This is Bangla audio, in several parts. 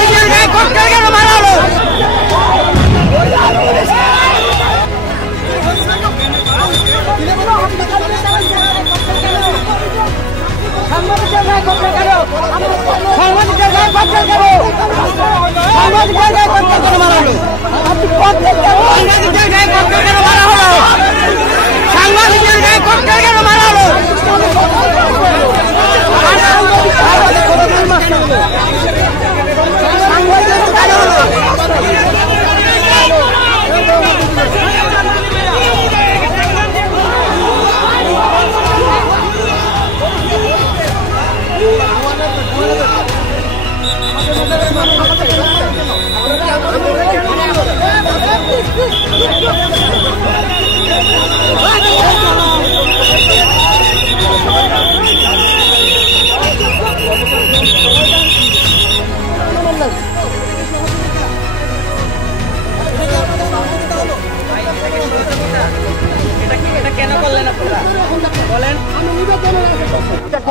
সাংবাদিকের গায়ে ককটেল কেন মারা হলো? সাংবাদিকের গায়ে ককটেল কেন? সাংবাদিকের গায়ে ককটেল কেন? সাংবাদিকের গায়ে ককটেল কেন মারা হলো? সাংবাদিকের গায়ে ককটেল কেন মারা হলো? সাংবাদিকের গায়ে ককটেল কেন মারা হলো?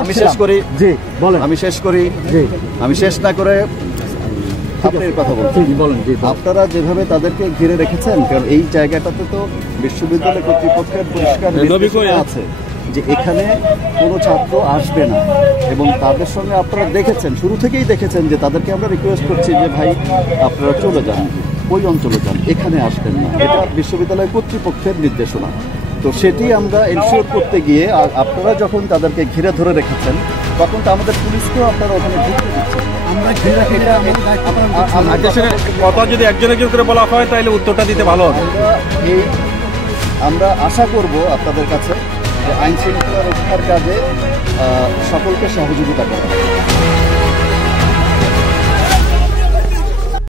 আমি শেষ করি জি বলেন আমি শেষ করি জি আমি শেষ না করে আপনার কথা বলেন জি আপনারা যেভাবে তাদেরকে ঘিরে রেখেছেন কারণ এই জায়গাটাতে তো বিশ্ববিদ্যালয় কর্তৃপক্ষের পরিষ্কার নির্দেশনা আছে যে এখানে কোনো ছাত্র আসবে না এবং তাদের সঙ্গে আপনারা দেখেছেন শুরু থেকেই দেখেছেন যে তাদেরকে আমরা রিকোয়েস্ট করছি যে ভাই আপনারা চলে যান ওই অঞ্চলে যান এখানে আসবেন না এটা বিশ্ববিদ্যালয় কর্তৃপক্ষের নির্দেশনা তো সেটি আমরা এনশিওর করতে গিয়ে আপনারা যখন তাদেরকে ঘিরে ধরে রেখেছেন তখন তো আমাদের পুলিশকেও আপনারা ওখানে ঢুকতে দিচ্ছেন আমরা ঘিরে কথা যদি একজন একজন করে বলা হয় তাহলে উত্তরটা দিতে ভালো হবে আমরা আশা করব আপনাদের কাছে যে আইন শৃঙ্খলা রক্ষার কাজে সকলকে সহযোগিতা করা